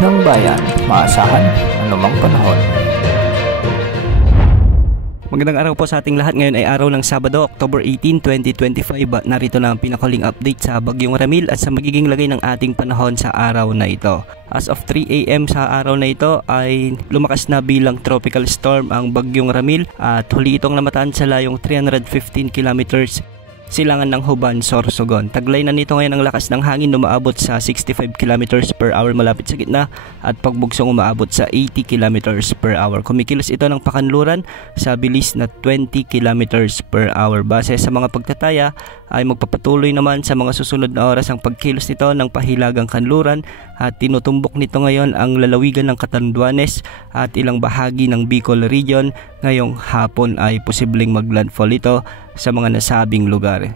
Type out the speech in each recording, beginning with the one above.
ng bayan, maasahan anumang panahon. Magandang araw po sa ating lahat. Ngayon ay araw ng Sabado, October 18, 2025 at narito na ang pinakaling update sa Bagyong Ramil at sa magiging lagay ng ating panahon sa araw na ito. As of 3 AM sa araw na ito ay lumakas na bilang tropical storm ang Bagyong Ramil at huli itong namataan sa layong 315 kilometers silangan ng Huban, Sorsogon. Taglay na nito ngayon ang lakas ng hangin umaabot sa 65 km per hour malapit sa gitna at pagbugsong umaabot sa 80 km per hour. Kumikilos ito ng pakanluran sa bilis na 20 km per hour. Base sa mga pagtataya ay magpapatuloy naman sa mga susunod na oras ang pagkilos nito ng pahilagang kanluran at tinutumbok nito ngayon ang lalawigan ng Catanduanes at ilang bahagi ng Bicol Region. Ngayong hapon ay posibleng maglandfall ito sa mga nasabing lugar.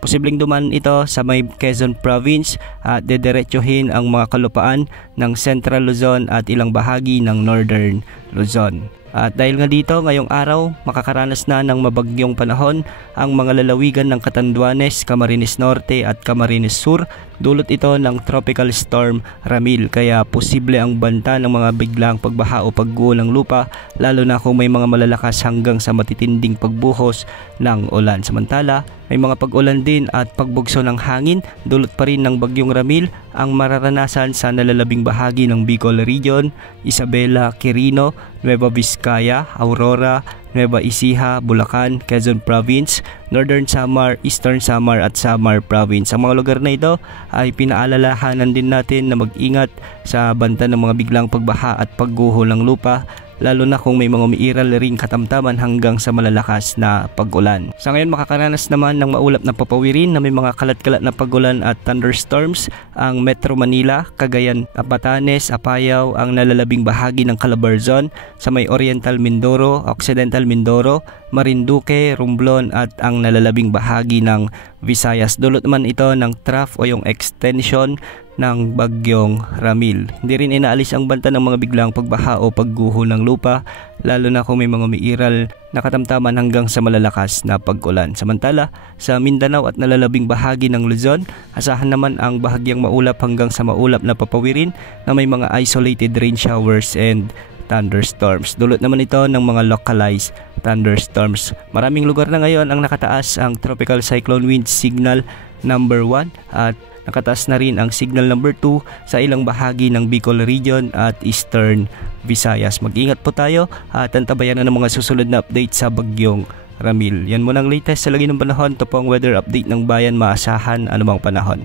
Posibleng duman ito sa may Quezon Province at dediretsuhin ang mga kalupaan ng Central Luzon at ilang bahagi ng Northern Luzon. At dahil nga dito, ngayong araw, makakaranas na ng mabagyong panahon ang mga lalawigan ng Catanduanes, Camarines Norte at Camarines Sur. Dulot ito ng Tropical Storm Ramil, kaya posible ang banta ng mga biglang pagbaha o pagguho ng lupa, lalo na kung may mga malalakas hanggang sa matitinding pagbuhos ng ulan. Samantala, may mga pag-ulan din at pagbugso ng hangin, dulot pa rin ng Bagyong Ramil ang mararanasan sa nalalabing bahagi ng Bicol Region, Isabela, Quirino, Nueva Vizcaya, Aurora, Nueva Ecija, Bulacan, Quezon Province, Northern Samar, Eastern Samar at Samar Province. Ang mga lugar na ito ay pinaalalahanan din natin na mag-ingat sa banta ng mga biglang pagbaha at pagguho ng lupa, lalo na kung may mga umiiral ring katamtaman hanggang sa malalakas na pag-ulan. Sa ngayon makakaranas naman ng maulap na papawirin na may mga kalat-kalat na pag-ulan at thunderstorms ang Metro Manila, Cagayan, Batanes, Apayao, ang nalalabing bahagi ng Calabarzon, sa may Oriental Mindoro, Occidental Mindoro, Marinduque, Romblon at ang nalalabing bahagi ng Visayas. Dulot man ito ng trough o yung extension ng Bagyong Ramil. Hindi rin inaalis ang banta ng mga biglang pagbaha o pagguho ng lupa, lalo na kung may mga umiiral na katamtaman hanggang sa malalakas na pag-ulan. Samantala, sa Mindanao at nalalabing bahagi ng Luzon, asahan naman ang bahagyang maulap hanggang sa maulap na papawirin na may mga isolated rain showers and thunderstorms. Dulot naman ito ng mga localized thunderstorms. Maraming lugar na ngayon ang nakataas ang Tropical Cyclone Wind Signal number 1 at nakataas na rin ang Signal number 2 sa ilang bahagi ng Bicol Region at Eastern Visayas. Mag-ingat po tayo at antabayan na ng mga susunod na update sa Bagyong Ramil. Yan muna ang latest sa lagi ng panahon. Ito po ang weather update ng bayan, maasahan anumang panahon.